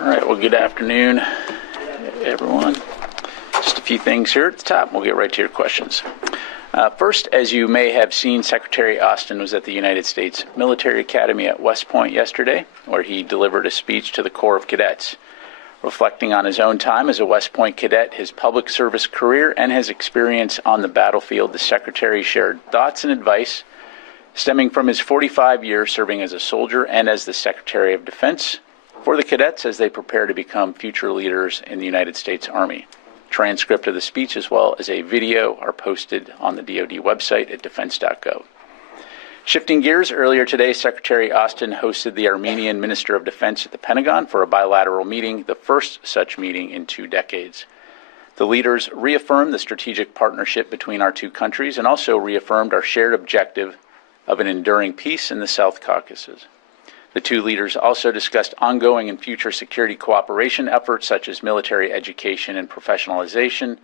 All right, well, good afternoon, everyone. Just a few things here at the top, and we'll get right to your questions. First, as you may have seen, Secretary Austin was at the United States Military Academy at West Point yesterday, where he delivered a speech to the Corps of Cadets. Reflecting on his own time as a West Point cadet, his public service career, and his experience on the battlefield, the Secretary shared thoughts and advice stemming from his 45 years serving as a soldier and as the Secretary of Defense for the cadets as they prepare to become future leaders in the United States Army. Transcript of the speech as well as a video are posted on the DoD website at defense.gov. Shifting gears, earlier today, Secretary Austin hosted the Armenian Minister of Defense at the Pentagon for a bilateral meeting, the first such meeting in 2 decades. The leaders reaffirmed the strategic partnership between our two countries and also reaffirmed our shared objective of an enduring peace in the South Caucasus. The two leaders also discussed ongoing and future security cooperation efforts such as military education and professionalization,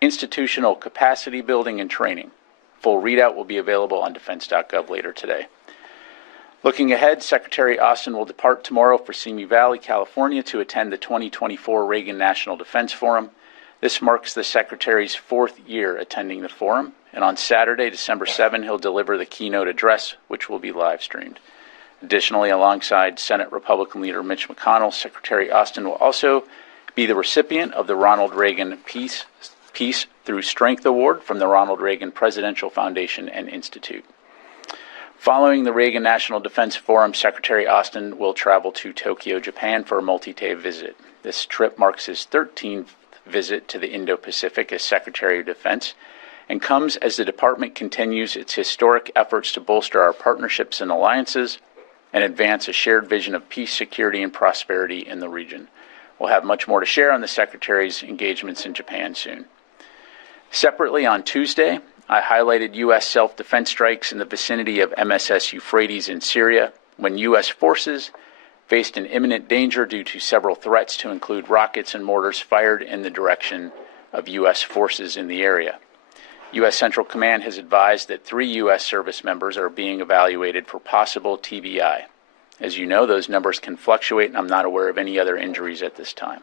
institutional capacity building, and training. Full readout will be available on defense.gov later today. Looking ahead, Secretary Austin will depart tomorrow for Simi Valley, California to attend the 2024 Reagan National Defense Forum. This marks the Secretary's 4th year attending the forum, and on Saturday, December 7, he'll deliver the keynote address, which will be live streamed. Additionally, alongside Senate Republican leader Mitch McConnell, Secretary Austin will also be the recipient of the Ronald Reagan Peace Through Strength Award from the Ronald Reagan Presidential Foundation and Institute. Following the Reagan National Defense Forum, Secretary Austin will travel to Tokyo, Japan for a multi-day visit. This trip marks his 13th visit to the Indo-Pacific as Secretary of Defense and comes as the department continues its historic efforts to bolster our partnerships and alliances and advance a shared vision of peace, security, and prosperity in the region. We'll have much more to share on the Secretary's engagements in Japan soon. Separately, on Tuesday, I highlighted U.S. self-defense strikes in the vicinity of MSS Euphrates in Syria when U.S. forces faced an imminent danger due to several threats to include rockets and mortars fired in the direction of U.S. forces in the area. U.S. Central Command has advised that 3 U.S. service members are being evaluated for possible TBI. As you know, those numbers can fluctuate, and I'm not aware of any other injuries at this time.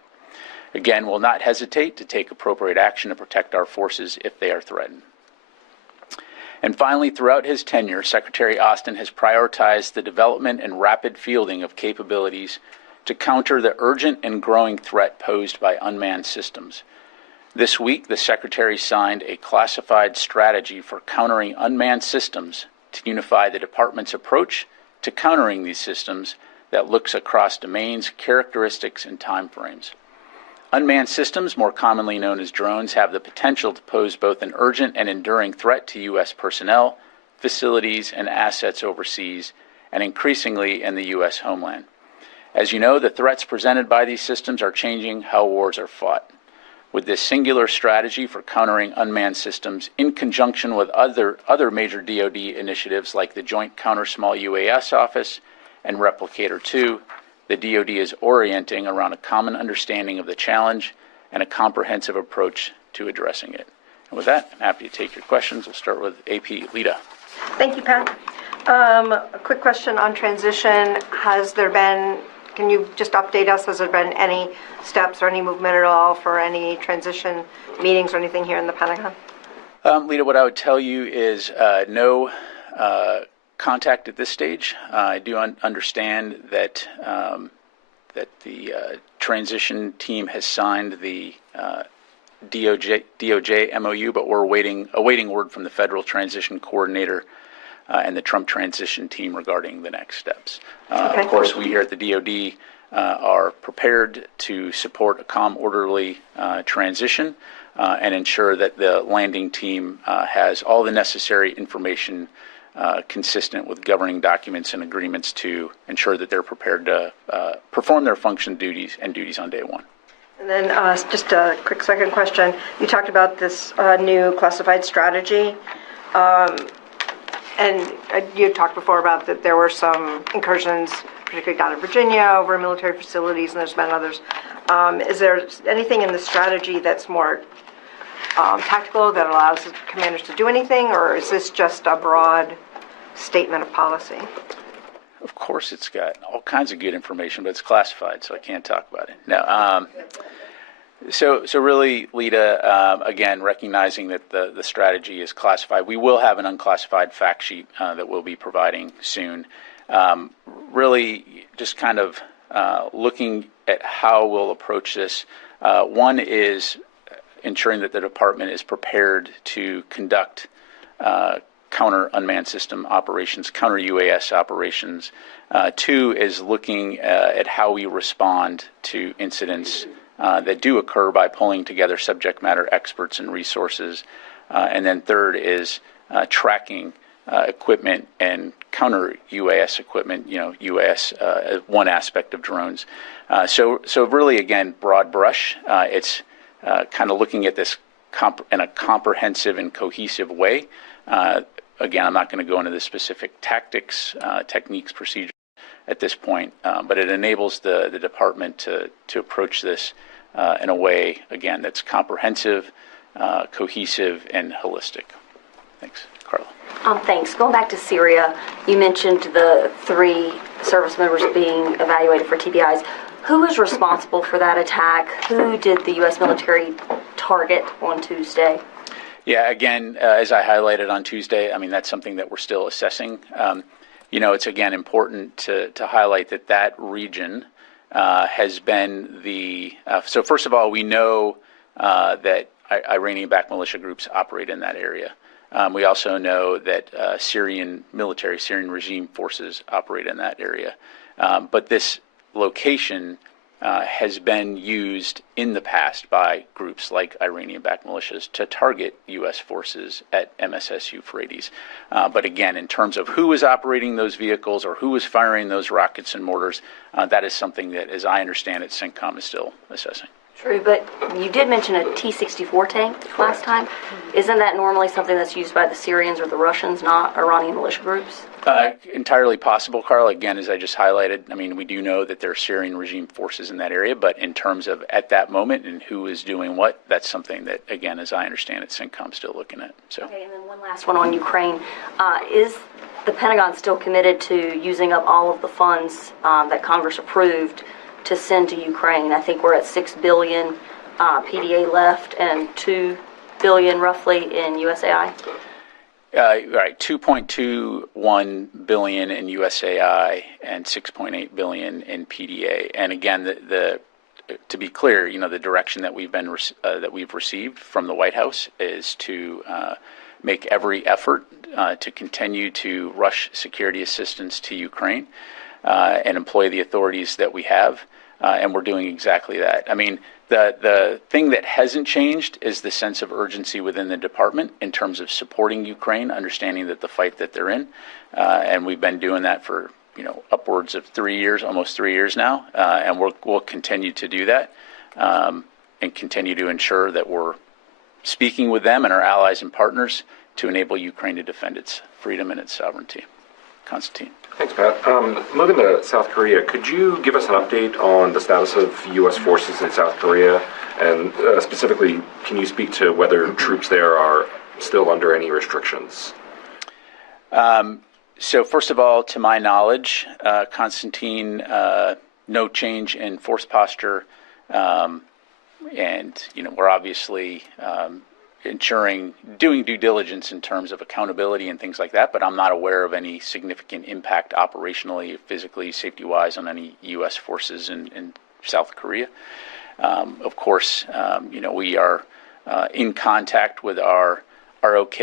Again, we'll not hesitate to take appropriate action to protect our forces if they are threatened. And finally, throughout his tenure, Secretary Austin has prioritized the development and rapid fielding of capabilities to counter the urgent and growing threat posed by unmanned systems. This week, the Secretary signed a classified strategy for countering unmanned systems to unify the department's approach to countering these systems that looks across domains, characteristics, and timeframes. Unmanned systems, more commonly known as drones, have the potential to pose both an urgent and enduring threat to U.S. personnel, facilities, and assets overseas, and increasingly in the U.S. homeland. As you know, the threats presented by these systems are changing how wars are fought. With this singular strategy for countering unmanned systems, in conjunction with other major DoD initiatives like the Joint Counter Small UAS Office and Replicator 2, the DoD is orienting around a common understanding of the challenge and a comprehensive approach to addressing it. And with that, I'm happy to take your questions. We'll start with AP Lita. Thank you, Pat. A quick question on transition. Can you just update us? Has there been any steps or any movement at all for any transition meetings or anything here in the Pentagon? Lita, what I would tell you is no contact at this stage. I do understand that the transition team has signed the DOJ MOU, but we're awaiting word from the Federal Transition Coordinator and the Trump transition team regarding the next steps. Okay. Of course, we here at the DoD are prepared to support a calm, orderly transition and ensure that the landing team has all the necessary information consistent with governing documents and agreements to ensure that they're prepared to perform their function duties on day one. And then just a quick second question. You talked about this new classified strategy. And you talked before about that there were some incursions, particularly down in Virginia, over military facilities, and there's been others. Is there anything in the strategy that's more tactical that allows commanders to do anything, or is this just a broad statement of policy? Of course, it's got all kinds of good information, but it's classified, so I can't talk about it. No. So really, Lita, again, recognizing that the strategy is classified, we will have an unclassified fact sheet that we'll be providing soon. Really, just kind of looking at how we'll approach this. One is ensuring that the department is prepared to conduct counter unmanned system operations, counter UAS operations. Two is looking at how we respond to incidents that do occur by pulling together subject matter experts and resources. And then third is tracking equipment and counter UAS equipment, UAS, one aspect of drones. So really, again, broad brush. It's kind of looking at this in a comprehensive and cohesive way. Again, I'm not going to go into the specific tactics, techniques, procedures at this point, but it enables the department to approach this in a way, again, that's comprehensive, cohesive, and holistic. Thanks. Carla. Thanks. Going back to Syria, you mentioned the 3 service members being evaluated for TBIs. Who is responsible for that attack? Who did the U.S. military target on Tuesday? Yeah, again, as I highlighted on Tuesday, I mean, that's something that we're still assessing. It's, again, important to highlight that region has been so first of all, we know that Iranian-backed militia groups operate in that area. We also know that Syrian regime forces operate in that area. But this location has been used in the past by groups like Iranian-backed militias to target U.S. forces at MSS Euphrates. But again, in terms of who is operating those vehicles or who is firing those rockets and mortars, that is something that, as I understand it, CENTCOM is still assessing. True, but you did mention a T-64 tank last time. Isn't that normally something that's used by the Syrians or the Russians, not Iranian militia groups? Entirely possible, Carl. Again, as I just highlighted, I mean, we do know that there are Syrian regime forces in that area, but in terms of at that moment and who is doing what, that's something that, again, as I understand it, CENTCOM's still looking at. So. Okay, and then one last one on Ukraine. Is the Pentagon still committed to using up all of the funds that Congress approved to send to Ukraine? I think we're at $6 billion PDA left and $2 billion roughly in USAI. Right, 2.21 billion in USAI and 6.8 billion in PDA. And again, to be clear, the direction that we've received from the White House is to make every effort to continue to rush security assistance to Ukraine and employ the authorities that we have. And we're doing exactly that. I mean, the thing that hasn't changed is the sense of urgency within the department in terms of supporting Ukraine, understanding that the fight that they're in, and we've been doing that for upwards of 3 years, almost 3 years now, and we'll continue to do that and continue to ensure that we're speaking with them and our allies and partners to enable Ukraine to defend its freedom and its sovereignty. Constantine. Thanks, Pat. Moving to South Korea, could you give us an update on the status of U.S. forces in South Korea? And specifically, can you speak to whether troops there are still under any restrictions? So first of all, to my knowledge, Constantine, no change in force posture. And, we're obviously doing due diligence in terms of accountability and things like that, but I'm not aware of any significant impact operationally, physically, safety-wise on any U.S. forces in South Korea. Of course, we are in contact with our ROK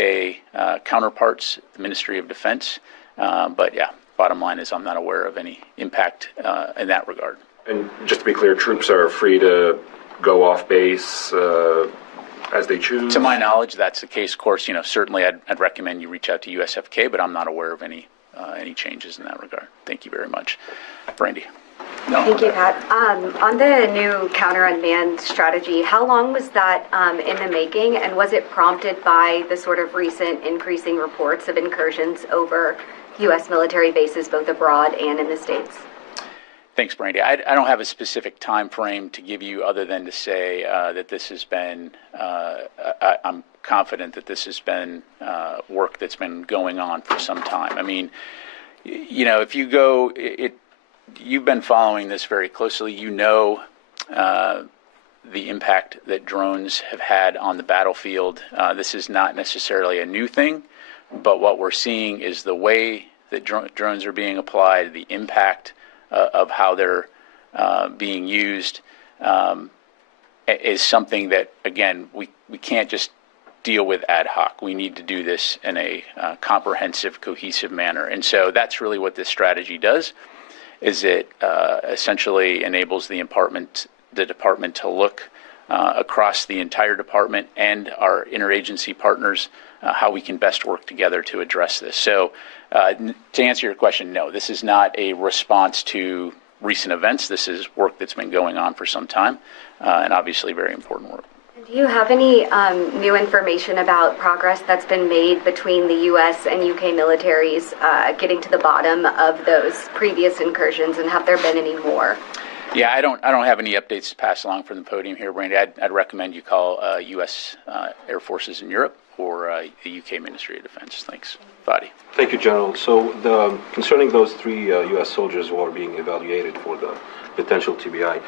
counterparts, the Ministry of Defense, but yeah, bottom line is I'm not aware of any impact in that regard. And just to be clear, troops are free to go off base as they choose? To my knowledge, that's the case. Of course, certainly I'd recommend you reach out to USFK, but I'm not aware of any changes in that regard. Thank you very much. Brandy. No, Thank you, Pat. On the new counter-unmanned strategy, how long was that in the making, and was it prompted by the sort of recent increasing reports of incursions over U.S. military bases both abroad and in the States? Thanks, Brandy. I don't have a specific time frame to give you other than to say that this has been, I'm confident that this has been work that's been going on for some time. I mean, If you go, you've been following this very closely. The impact that drones have had on the battlefield. This is not necessarily a new thing, but what we're seeing is the way that drones are being applied, the impact of how they're being used is something that, again, we can't just deal with ad hoc. We need to do this in a comprehensive, cohesive manner. And so that's really what this strategy does, is it essentially enables the department to look across the entire department and our interagency partners how we can best work together to address this. So to answer your question, no, this is not a response to recent events. This is work that's been going on for some time, and obviously very important work. Do you have any new information about progress that's been made between the U.S. and U.K. militaries getting to the bottom of those previous incursions, and have there been any more? Yeah, I don't have any updates to pass along from the podium here, Brandy. I'd recommend you call U.S. Air Forces in Europe or the U.K. Ministry of Defense. Thanks. Fadi. Thank you, General. So concerning those 3 U.S. soldiers who are being evaluated for the potential TBI,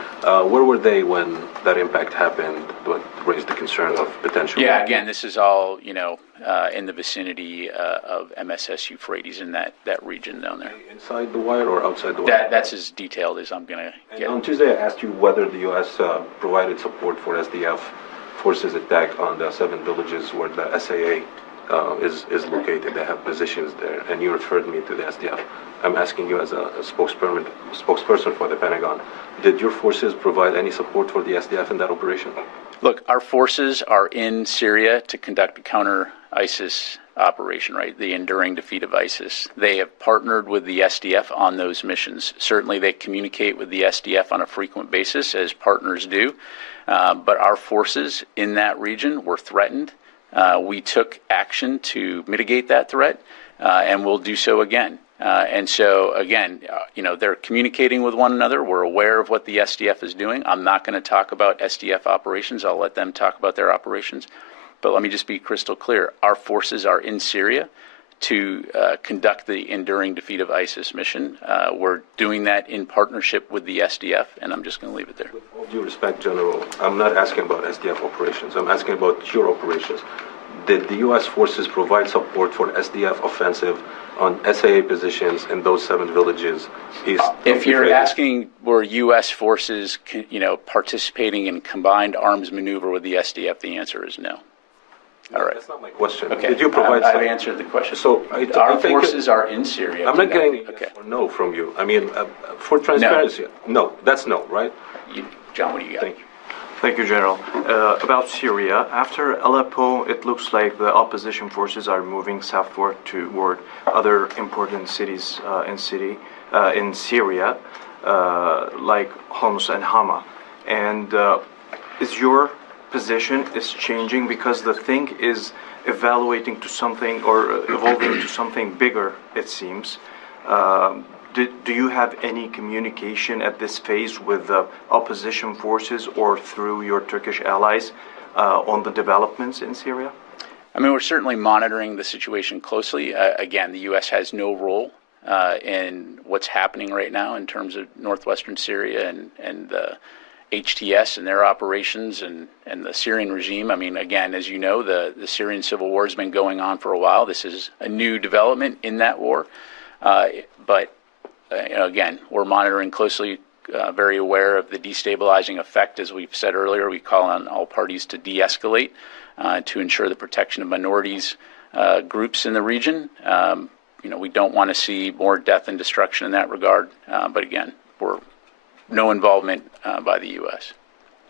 where were they when that impact happened, what raised the concern of potential? Yeah, again, this is all, in the vicinity of MSS Euphrates in that region down there. Inside the wire or outside the wire? That's as detailed as I'm going to get. On Tuesday, I asked you whether the U.S. provided support for SDF forces attack on the 7 villages where the SAA is located. They have positions there, and you referred me to the SDF. I'm asking you as a spokesperson for the Pentagon, did your forces provide any support for the SDF in that operation? Look, our forces are in Syria to conduct a counter-ISIS operation, right? The enduring defeat of ISIS. They have partnered with the SDF on those missions. Certainly they communicate with the SDF on a frequent basis, as partners do. But our forces in that region were threatened. We took action to mitigate that threat, and we'll do so again. And so, again, they're communicating with one another. We're aware of what the SDF is doing. I'm not going to talk about SDF operations. I'll let them talk about their operations. But let me just be crystal clear. Our forces are in Syria to conduct the enduring defeat of ISIS mission. We're doing that in partnership with the SDF, and I'm just going to leave it there. With all due respect, General, I'm not asking about SDF operations. I'm asking about your operations. Did the U.S. forces provide support for SDF offensive on SAA positions in those 7 villages east? If you're asking were U.S. forces, participating in combined arms maneuver with the SDF, the answer is no. All right. That's not my question. Okay. Did you provide I've answered the question. So our forces are in Syria. I'm not getting a okay. yes or no from you. I mean, for transparency, no. That's no, right? John, what do you got? Thank you. Thank you, General. About Syria, after Aleppo, it looks like the opposition forces are moving southward toward other important cities in Syria, like Homs and Hama. And is your position is changing because the thing is evaluating to something or evolving to something bigger, it seems. Do you have any communication at this phase with the opposition forces or through your Turkish allies on the developments in Syria? I mean, we're certainly monitoring the situation closely. Again, the U.S. has no role in what's happening right now in terms of northwestern Syria and the HTS and their operations and the Syrian regime. I mean, again, as you know, the Syrian civil war has been going on for a while. This is a new development in that war. But again, we're monitoring closely, very aware of the destabilizing effect. As we've said earlier, we call on all parties to de-escalate to ensure the protection of minorities groups in the region. We don't want to see more death and destruction in that regard. But again, we're no involvement by the U.S.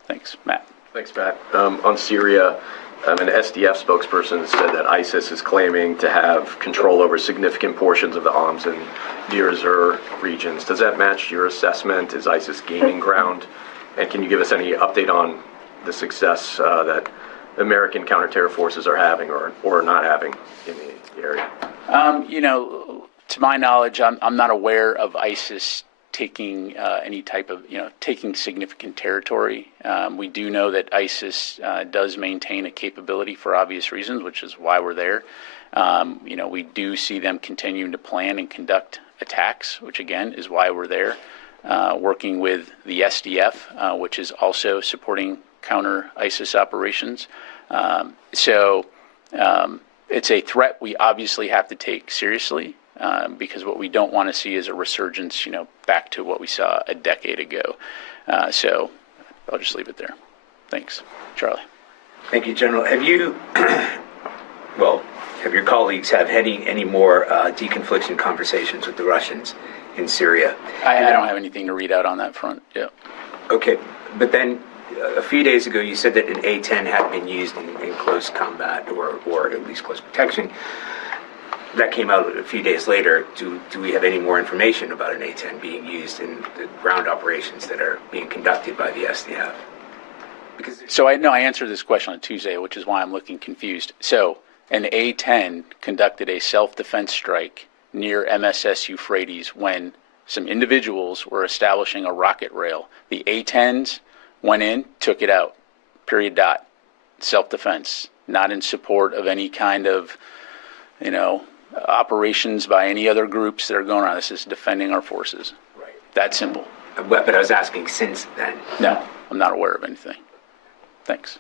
Thanks, Matt. Thanks, Matt. On Syria, an SDF spokesperson said that ISIS is claiming to have control over significant portions of the Homs and Deir ez-Zor regions. Does that match your assessment? Is ISIS gaining ground? And can you give us any update on the success that American counterterror forces are having or not having in the area? To my knowledge, I'm not aware of ISIS taking any type of, taking significant territory. We do know that ISIS does maintain a capability for obvious reasons, which is why we're there. We do see them continuing to plan and conduct attacks, which again is why we're there, working with the SDF, which is also supporting counter ISIS operations. So it's a threat we obviously have to take seriously, because what we don't want to see is a resurgence, back to what we saw a decade ago. So I'll just leave it there. Thanks. Charlie. Thank you, General. Have you, have your colleagues had any more deconfliction conversations with the Russians in Syria? I don't have anything to read out on that front. Yeah. Okay, but then a few days ago you said that an A-10 had been used in close combat or at least close protection. That came out a few days later. Do we have any more information about an A-10 being used in the ground operations that are being conducted by the SDF? So I answered this question on Tuesday, which is why I'm looking confused. So an A-10 conducted a self-defense strike near MSS Euphrates when some individuals were establishing a rocket rail. The A-10s went in, took it out, period, dot. Self-defense, not in support of any kind of, operations by any other groups that are going on. This is defending our forces. Right. That simple. But I was asking since then. No, I'm not aware of anything. Thanks.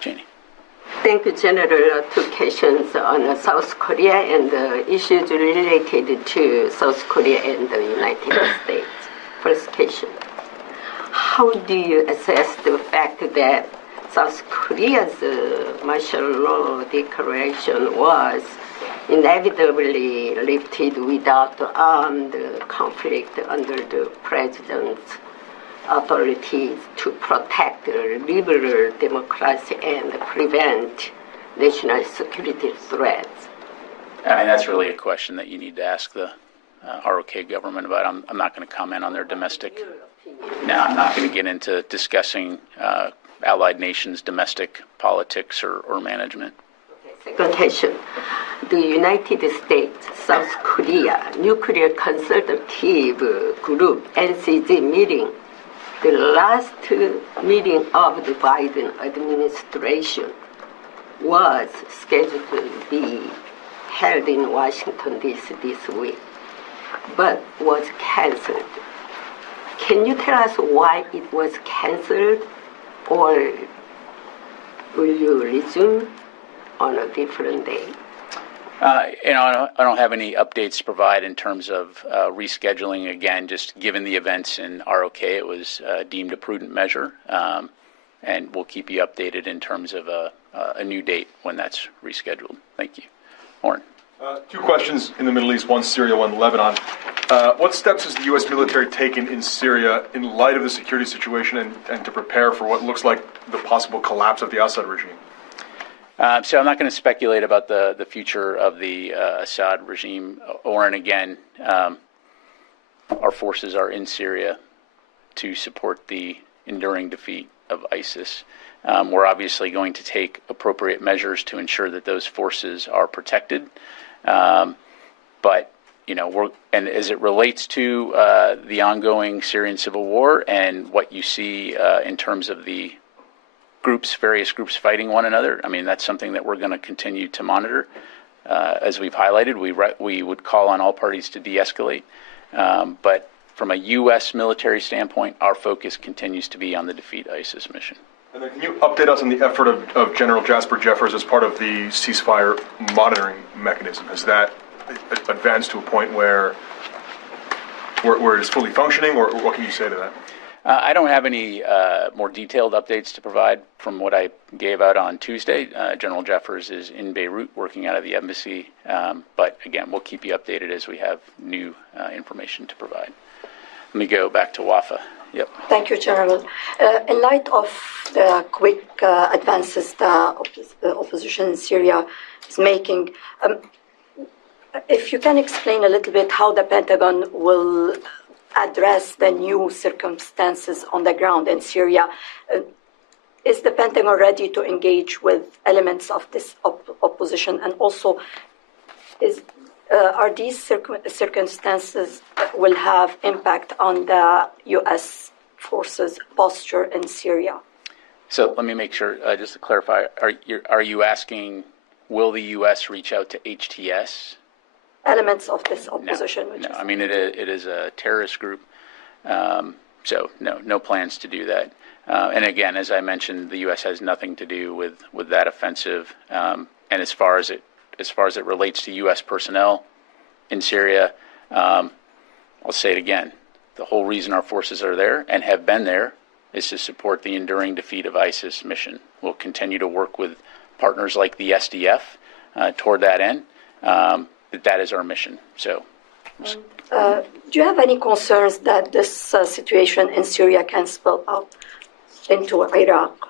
Janie. Thank you, General. Two questions on South Korea and issues related to South Korea and the United States. First question. How do you assess the fact that South Korea's martial law declaration was inevitably lifted without armed conflict under the president's authorities to protect liberal democracy and prevent national security threats? That's really a question that you need to ask the ROK government about. I'm not going to comment on their domestic. No, I'm not going to get into discussing allied nations' domestic politics or management. Second question. The United States, South Korea Nuclear Consultative Group, NCG meeting, the last meeting of the Biden administration was scheduled to be held in Washington, D.C. this week, but was canceled. Can you tell us why it was canceled, or will you resume on a different day? I don't have any updates to provide in terms of rescheduling. Again, just given the events in ROK, it was deemed a prudent measure, and we'll keep you updated in terms of a new date when that's rescheduled. Thank you. Oren. Two questions in the Middle East, one Syria, one Lebanon. What steps has the U.S. military taken in Syria in light of the security situation and to prepare for what looks like the possible collapse of the Assad regime? So I'm not going to speculate about the future of the Assad regime. Oren, again, our forces are in Syria to support the enduring defeat of ISIS. We're obviously going to take appropriate measures to ensure that those forces are protected. But, and as it relates to the ongoing Syrian civil war and what you see in terms of the various groups fighting one another, that's something that we're going to continue to monitor. As we've highlighted, we would call on all parties to de-escalate. But from a U.S. military standpoint, our focus continues to be on the defeat ISIS mission. And then can you update us on the effort of General Jasper Jeffers as part of the ceasefire monitoring mechanism? Has that advanced to a point where it is fully functioning, or what can you say to that? I don't have any more detailed updates to provide from what I gave out on Tuesday. General Jeffers is in Beirut working out of the embassy. But again, we'll keep you updated as we have new information to provide. Let me go back to Wafa. Yep. Thank you, General. In light of the quick advances the opposition in Syria is making, if you can explain a little bit how the Pentagon will address the new circumstances on the ground in Syria. Is the Pentagon ready to engage with elements of this opposition? And also, are these circumstances will have impact on the U.S. forces' posture in Syria? So let me make sure, just to clarify, are you asking, will the U.S. reach out to HTS elements of this opposition? No. I mean, it is a terrorist group, so no plans to do that. And again, as I mentioned, the U.S. has nothing to do with that offensive. And as far as it relates to U.S. personnel in Syria, I'll say it again: the whole reason our forces are there and have been there is to support the enduring defeat of ISIS mission. We'll continue to work with partners like the SDF toward that end. That is our mission. So. Do you have any concerns that this situation in Syria can spill out into Iraq?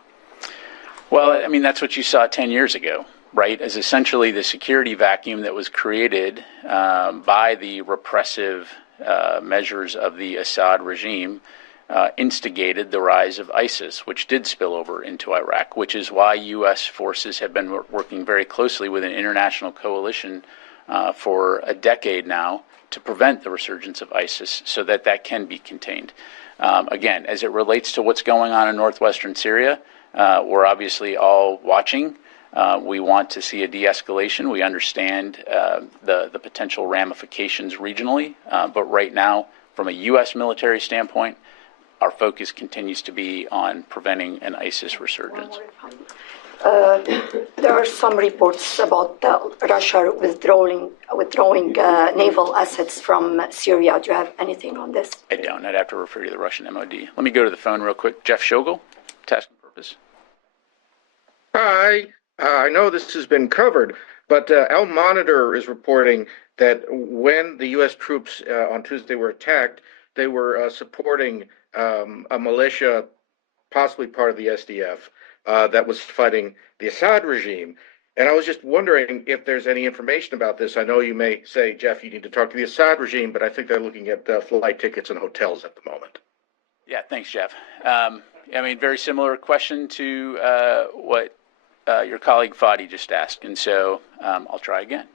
Well, I mean, that's what you saw 10 years ago, right? As essentially the security vacuum that was created by the repressive measures of the Assad regime instigated the rise of ISIS, which did spill over into Iraq, which is why U.S. forces have been working very closely with an international coalition for a decade now to prevent the resurgence of ISIS so that can be contained. Again, as it relates to what's going on in northwestern Syria, we're obviously all watching. We want to see a de-escalation. We understand the potential ramifications regionally, but right now, from a U.S. military standpoint, our focus continues to be on preventing an ISIS resurgence. There are some reports about Russia withdrawing naval assets from Syria. Do you have anything on this? I don't. I'd have to refer you to the Russian MOD. Let me go to the phone real quick. Jeff Shogel, task and purpose. Hi. I know this has been covered, but Al Monitor is reporting that when the U.S. troops on Tuesday were attacked, they were supporting a militia, possibly part of the SDF, that was fighting the Assad regime. And I was just wondering if there's any information about this. I know you may say, Jeff, you need to talk to the Assad regime, but I think they're looking at flight tickets and hotels at the moment. Yeah, thanks, Jeff. I mean, very similar question to what your colleague Fadi just asked, and so I'll try again.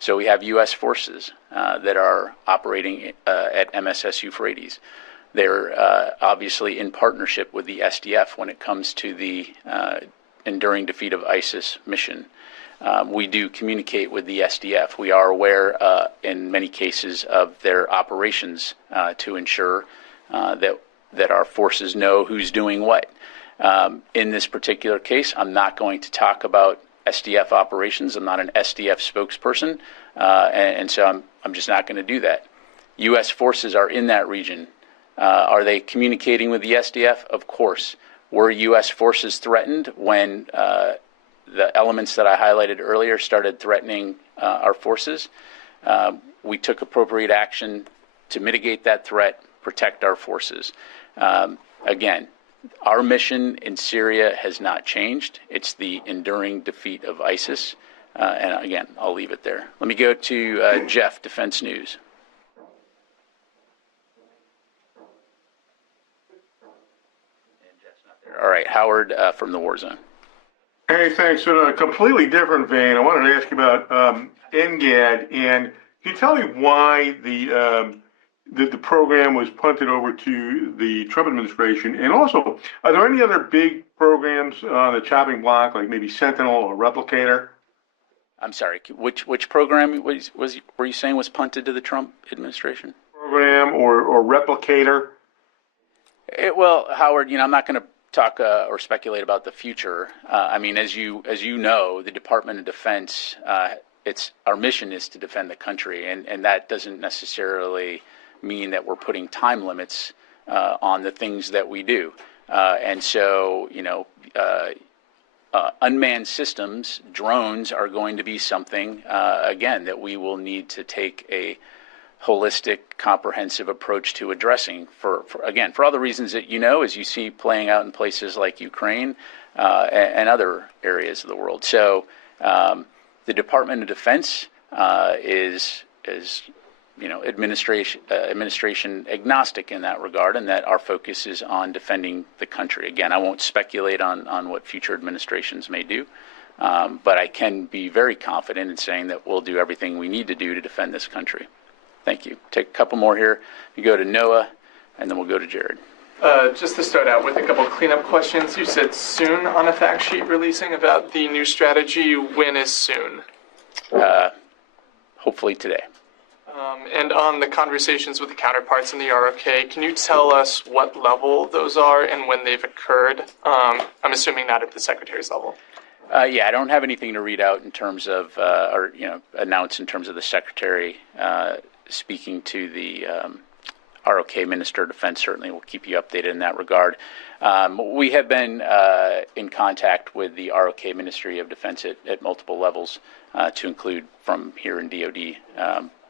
So we have U.S. forces that are operating at MSS Euphrates. They're obviously in partnership with the SDF when it comes to the enduring defeat of ISIS mission. We do communicate with the SDF. We are aware in many cases of their operations to ensure that our forces know who's doing what. In this particular case, I'm not going to talk about SDF operations. I'm not an SDF spokesperson, and so I'm just not going to do that. U.S. forces are in that region. Are they communicating with the SDF? Of course. Were U.S. forces threatened when the elements that I highlighted earlier started threatening our forces? We took appropriate action to mitigate that threat, protect our forces. Again, our mission in Syria has not changed. It's the enduring defeat of ISIS. And again, I'll leave it there. Let me go to Jeff, Defense News. All right, Howard from the War Zone. Hey, thanks. In a completely different vein, I wanted to ask you about NGAD, and can you tell me why the program was punted over to the Trump administration? And also, are there any other big programs on the chopping block, like maybe Sentinel or Replicator? I'm sorry, which program were you saying was punted to the Trump administration? Program or Replicator? Well, Howard, I'm not going to talk or speculate about the future. I mean, as you know, the Department of Defense, our mission is to defend the country, and that doesn't necessarily mean that we're putting time limits on the things that we do. And so, unmanned systems, drones, are going to be something, again, that we will need to take a holistic, comprehensive approach to addressing for all the reasons that as you see playing out in places like Ukraine and other areas of the world. So the Department of Defense is administration agnostic in that regard, and that our focus is on defending the country. Again, I won't speculate on what future administrations may do, but I can be very confident in saying that we'll do everything we need to do to defend this country. Thank you. Take a couple more here. You go to Noah, and then we'll go to Jared. Just to start out with a couple cleanup questions. You said soon on a fact sheet releasing about the new strategy. When is soon? hopefully today. And on the conversations with the counterparts in the ROK, can you tell us what level those are and when they've occurred? I'm assuming not at the Secretary's level. Yeah, I don't have anything to read out in terms of, or announce in terms of the Secretary speaking to the ROK Minister of Defense. Certainly, we'll keep you updated in that regard. We have been in contact with the ROK Ministry of Defense at multiple levels, to include from here in DoD.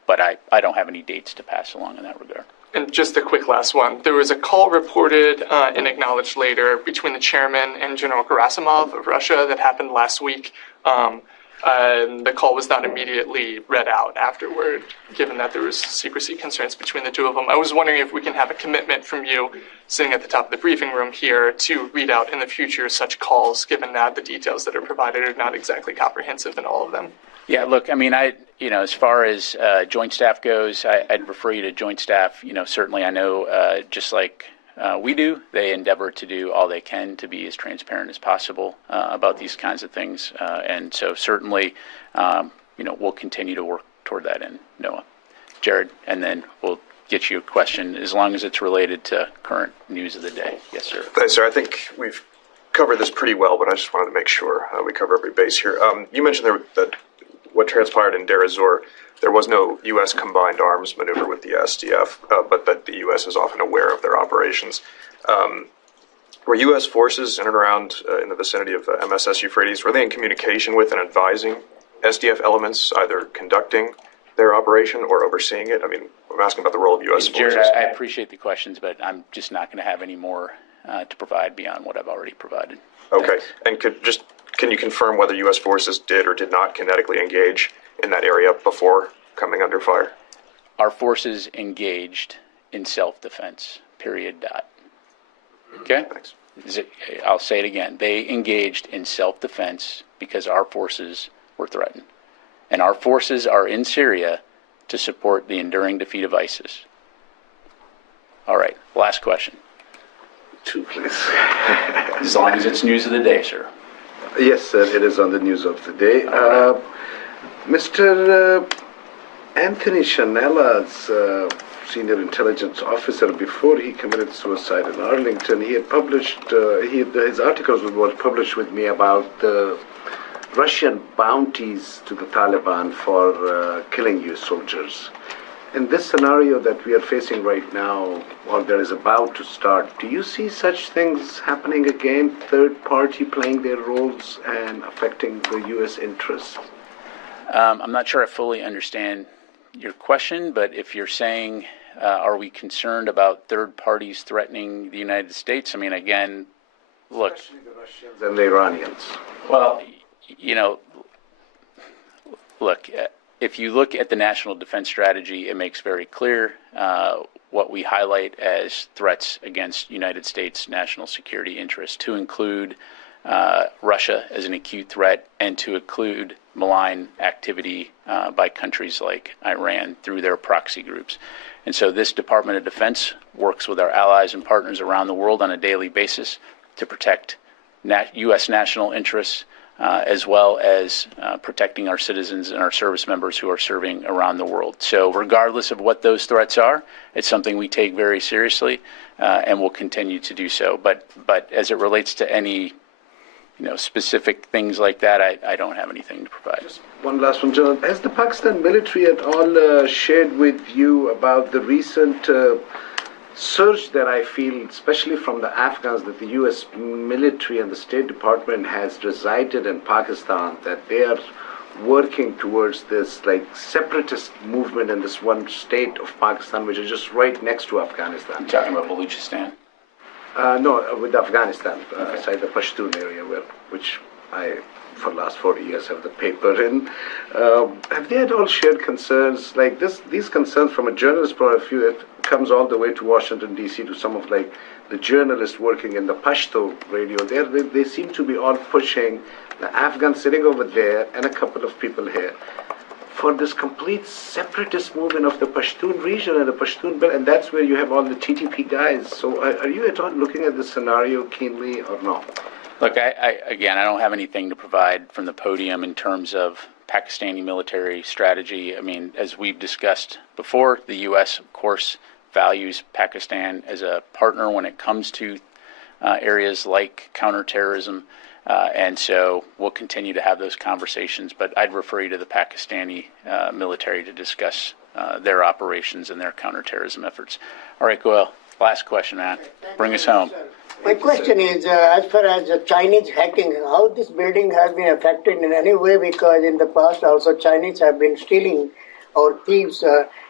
But I don't have any dates to pass along in that regard. And just a quick last one. There was a call reported and acknowledged later between the chairman and General Gerasimov of Russia that happened last week. And the call was not immediately read out afterward, given that there was secrecy concerns between the two of them. I was wondering if we can have a commitment from you, sitting at the top of the briefing room here, to read out in the future such calls, given that the details that are provided are not exactly comprehensive in all of them. Yeah, look, I mean, as far as Joint Staff goes, I'd refer you to Joint Staff. Certainly I know, just like we do, they endeavor to do all they can to be as transparent as possible about these kinds of things. And so certainly, we'll continue to work toward that end, Noah. Jared, and then we'll get you a question as long as it's related to current news of the day. Yes, sir. Thanks, sir. I think we've covered this pretty well, but I just wanted to make sure we cover every base here. You mentioned that what transpired in Deir ez-Zor, there was no U.S. combined arms maneuver with the SDF, but that the U.S. is often aware of their operations. Were U.S. forces in and around in the vicinity of MSS Euphrates, were they in communication with and advising SDF elements, either conducting their operation or overseeing it? I mean, I'm asking about the role of U.S. forces. Jared, I appreciate the questions, but I'm just not going to have any more to provide beyond what I've already provided. Okay, and can you confirm whether U.S. forces did or did not kinetically engage in that area before coming under fire? Our forces engaged in self-defense, period, dot. Okay? Thanks. I'll say it again. They engaged in self-defense because our forces were threatened. And our forces are in Syria to support the enduring defeat of ISIS. All right, last question. Two, please. As long as it's news of the day, sir. Yes, sir, it is on the news of the day. Mr. Anthony Chanella's senior intelligence officer, before he committed suicide in Arlington, he had published, his articles were published with me about the Russian bounties to the Taliban for killing U.S. soldiers. In this scenario that we are facing right now, or there is about to start, do you see such things happening again, third party playing their roles and affecting the U.S. interests? I'm not sure I fully understand your question, but if you're saying, are we concerned about third parties threatening the United States? I mean, again, look. Especially the Russians and the Iranians. Well, look, if you look at the National Defense Strategy, it makes very clear what we highlight as threats against United States national security interests, to include Russia as an acute threat and to include malign activity by countries like Iran through their proxy groups. And so this Department of Defense works with our allies and partners around the world on a daily basis to protect U.S. national interests, as well as protecting our citizens and our service members who are serving around the world. So regardless of what those threats are, it's something we take very seriously and will continue to do so. But as it relates to any specific things like that, I don't have anything to provide. Just one last one, John. Has the Pakistan military at all shared with you about the recent surge that I feel, especially from the Afghans, that the U.S. military and the State Department has resided in Pakistan, that they are working towards this separatist movement in this one state of Pakistan, which is just right next to Afghanistan? You're talking about Baluchistan? No, with Afghanistan, beside the Pashtun area, which I, for the last 40 years, have the paper in. Have they at all shared concerns like this? These concerns, from a journalist point of view, it comes all the way to Washington, D.C., to some of the journalists working in the Pashto radio. They seem to be all pushing the Afghans sitting over there and a couple of people here for this complete separatist movement of the Pashtun region and the Pashtun belt, and that's where you have all the TTP guys. So are you at all looking at this scenario keenly or not? Look, again, I don't have anything to provide from the podium in terms of Pakistani military strategy. I mean, as we've discussed before, the U.S., of course, values Pakistan as a partner when it comes to areas like counterterrorism. And so we'll continue to have those conversations, but I'd refer you to the Pakistani military to discuss their operations and their counterterrorism efforts. All right, Goel, last question, man. Bring us home. My question is, as far as Chinese hacking, how this building has been affected in any way, because in the past also Chinese have been stealing or thieves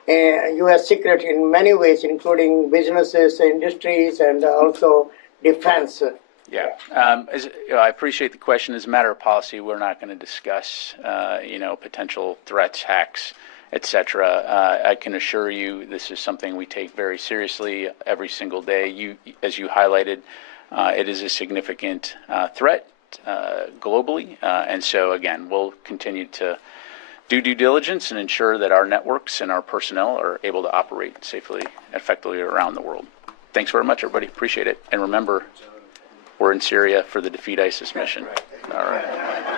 U.S. secret in many ways, including businesses, industries, and also defense. Yeah, I appreciate the question. As a matter of policy, we're not going to discuss, potential threats, hacks, etc. I can assure you this is something we take very seriously every single day. As you highlighted, it is a significant threat globally, and so again, we'll continue to do due diligence and ensure that our networks and our personnel are able to operate safely and effectively around the world. Thanks very much, everybody. Appreciate it. And remember, we're in Syria for the Defeat ISIS mission. All right.